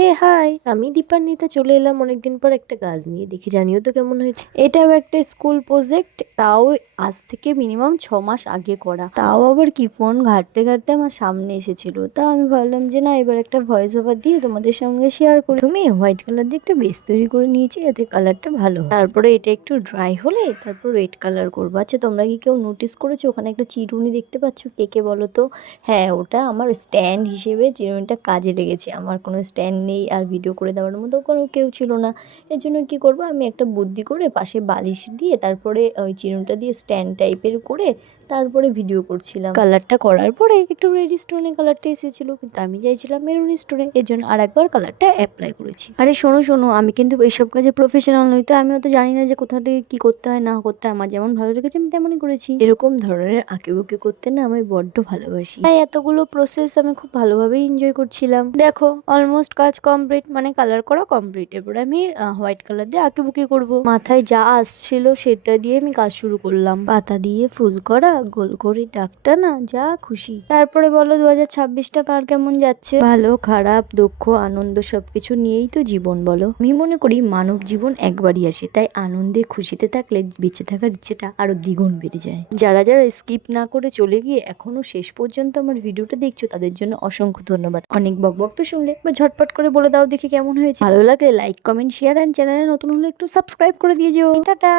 হে high, আমি দীপান্বিতা চলে এলাম অনেকদিন পর একটা কাজ নিয়ে। দেখি জানিও তো কেমন হয়েছে। এটাও একটা স্কুল প্রজেক্ট, তাও আজ থেকে মিনিমাম 6 মাস আগে করা। তাও আবার কি ফোন ঘাঁটতে ঘাঁটতে আমার সামনে এসেছিল। তা আমি ভাবলাম যে না, এবার একটা ভয়েস ওভার দিয়ে তোমাদের সঙ্গে শেয়ার করি। তুমি হোয়াইট কালার দিয়ে একটা বেস তৈরি করে নিয়েছি, যাতে কালারটা ভালো হয়। তারপরে এটা একটু ড্রাই হলে তারপর রেড কালার করবো। আচ্ছা, তোমরা কি কেউ নোটিস করেছো ওখানে একটা চিরুনি দেখতে পাচ্ছ? কে কে বলো তো? হ্যাঁ, ওটা আমার স্ট্যান্ড হিসেবে চিরুনিটা কাজে লেগেছে। আমার কোনো স্ট্যান্ড নেই, আর ভিডিও করে দেওয়ার মতো কোনো কেউ ছিল না। এর জন্য কী করবো, আমি একটা বুদ্ধি করে পাশে বালিশ দিয়ে তারপরে ওই চিরুনিটা দিয়ে স্ট্যান্ড টাইপের করে তারপরে ভিডিও করছিলাম। কালারটা করার পরে একটু রেড স্টোনের কালারটা এসেছিলো, কিন্তু আমি চাইছিলাম মেরুন স্টোনে। এর জন্য আর একবার কালারটা অ্যাপ্লাই করেছি। আরে শোনো শোনো, আমি কিন্তু এইসব কাজে প্রফেশনাল নই, তো আমিও তো জানি না যে কোথা থেকে কী করতে হয় না করতে হয়। আমার যেমন ভালো লেগেছে আমি তেমনই করেছি। এরকম ধরনের আঁকিবুকি করতে না আমি বড্ড ভালোবাসি, তাই এতগুলো প্রসেস আমি খুব ভালোভাবেই এনজয় করছিলাম। দেখো, অলমোস্ট কাজ কমপ্লিট, মানে কালার করা কমপ্লিট। এরপরে আমি হোয়াইট কালার দিয়ে আঁকিবুকি করব। মাথায় যা আসছিল সেটা দিয়ে আমি কাজ শুরু করলাম। পাতা দিয়ে ফুল করা, গোল করে ডাকটা না, যা খুশি। তারপরে বলো 2026টা কার কেমন যাচ্ছে? ভালো খারাপ দুঃখ আনন্দ সবকিছু নিয়েই তো জীবন, বলো। আমি মনে করি মানব জীবন একবারই আসে, তাই আনন্দে খুশিতে থাকলে বেঁচে থাকার ইচ্ছেটা আরো দ্বিগুণ বেড়ে যায়। যারা যারা স্কিপ না করে চলে গিয়ে এখনো শেষ পর্যন্ত আমার ভিডিওটা দেখছো, তাদের জন্য অসংখ্য ধন্যবাদ। অনেক বকবক তো শুনলে, বা ঝটপট করে বলে দাও দেখি কেমন হয়েছে। ভালো লাগলে লাইক কমেন্ট শেয়ার, অ্যান্ড চ্যানেলে নতুন হলে একটু সাবস্ক্রাইব করে দিয়ে যেও। টাটা।